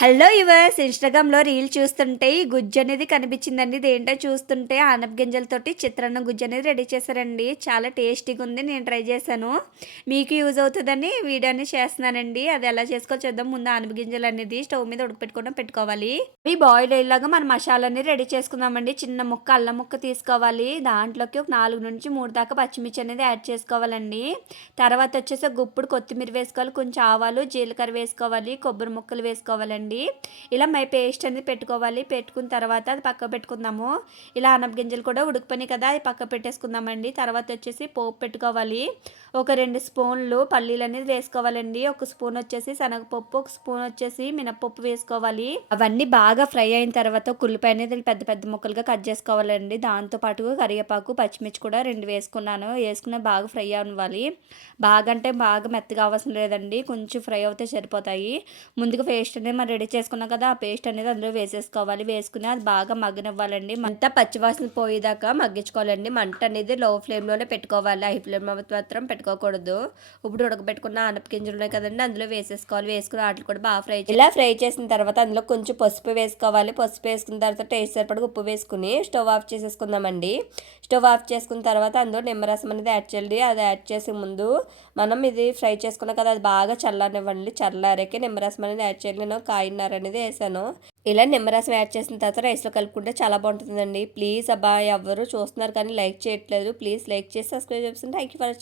Hello yours ఇన్స్టాగ్రామ్లో reel చూస్తుంటే ఈ గుజ్జు అనేది కనిపించిందండి. ఇదేంటో చూస్తుంటే ఆనప గింజలతోటి చిత్రాన్న గుజ్జు అనేది రెడీ చేశారండి. చాలా టేస్టీగా ఉంది నేను ట్రై చేశాను. మీకు యూజ్ అవుతుందని వీడియోని చేస్తున్నానండి. అది ఎలా చేసుకో చూద్దాం. ముందు ఆనప గింజలు అనేది స్టవ్ మీద ఉడకపెట్టుకోవడం పెట్టుకోవాలి. ఈ బాయిల్ అయ్యేలాగా మన మసాలాని రెడీ చేసుకుందామండి. చిన్న ముక్క అల్లం ముక్క తీసుకోవాలి. దాంట్లోకి ఒక నాలుగు నుంచి మూడు దాకా పచ్చిమిర్చి అనేది యాడ్ చేసుకోవాలండి. తర్వాత వచ్చేసి గుప్పుడు కొత్తిమీర వేసుకోవాలి. కొంచెం ఆవాలు జీలకర్ర వేసుకోవాలి. కొబ్బరి ముక్కలు వేసుకోవాలండి. అండి ఇలా మై పేస్ట్ అనేది పెట్టుకోవాలి. పెట్టుకున్న తర్వాత అది పక్క పెట్టుకుందాము. ఇలా అనప గింజలు కూడా ఉడికిపోయినాయి కదా అది పక్క పెట్టేసుకుందామండి. తర్వాత వచ్చేసి పోపు పెట్టుకోవాలి. ఒక రెండు స్పూన్లు పల్లీలు అనేది వేసుకోవాలండి. ఒక స్పూన్ వచ్చేసి శనగపప్పు ఒక స్పూన్ వచ్చేసి మినపప్పు వేసుకోవాలి. అవన్నీ బాగా ఫ్రై అయిన తర్వాత కుల్లిపాయ అనేది పెద్ద పెద్ద ముక్కలుగా కట్ చేసుకోవాలండి. దాంతో పాటు కరివేపాకు పచ్చిమిర్చి కూడా రెండు వేసుకున్నాను. వేసుకున్న బాగా ఫ్రై అవ్వాలి. బాగా అంటే బాగా మెత్తగా అవసరం లేదండి. కొంచెం ఫ్రై అవుతే సరిపోతాయి. ముందుగా పేస్ట్ అనేది మరి రెడీ చేసుకున్నాం కదా ఆ పేస్ట్ అనేది అందులో వేసేసుకోవాలి. వేసుకుని అది బాగా మగ్గనివ్వాలండి. అంతా పచ్చివాసన పోయేదాకా మగ్గించుకోవాలండి. మంట అనేది లో ఫ్లేమ్లోనే పెట్టుకోవాలి. హై ఫ్లేమ్ మాత్రం పెట్టుకోకూడదు. ఇప్పుడు ఉడకబెట్టుకున్న ఆనప గింజలు ఉన్నాయి కదండి అందులో వేసేసుకోవాలి. వేసుకుని వాటిని కూడా బాగా ఫ్రై ఇలా ఫ్రై చేసిన తర్వాత అందులో కొంచెం పసుపు వేసుకోవాలి. పసుపు వేసుకున్న తర్వాత టేస్ట్ సరిపడి ఉప్పు వేసుకుని స్టవ్ ఆఫ్ చేసేసుకుందామండి. స్టవ్ ఆఫ్ చేసుకున్న తర్వాత అందులో నిమ్మరసం అనేది యాడ్ చేయాలి. అది యాడ్ చేసే ముందు మనం ఇది ఫ్రై చేసుకున్నాం కదా అది బాగా చల్లనివ్వండి చల్లారాకే నిమ్మరసం అనేది యాడ్ చేయాలి. నేను కాయిన్నర అనేది వేసాను. ఇలా నిమ్మరసం యాడ్ చేసిన తర్వాత రైస్లో కలుపుకుంటే చాలా బాగుంటుందండి. ప్లీజ్ అబ్బాయి ఎవరు చూస్తున్నారు కానీ లైక్ చేయట్లేదు. ప్లీజ్ లైక్ చేసి సబ్స్క్రైబ్ చేసి థ్యాంక్ యూ ఫర్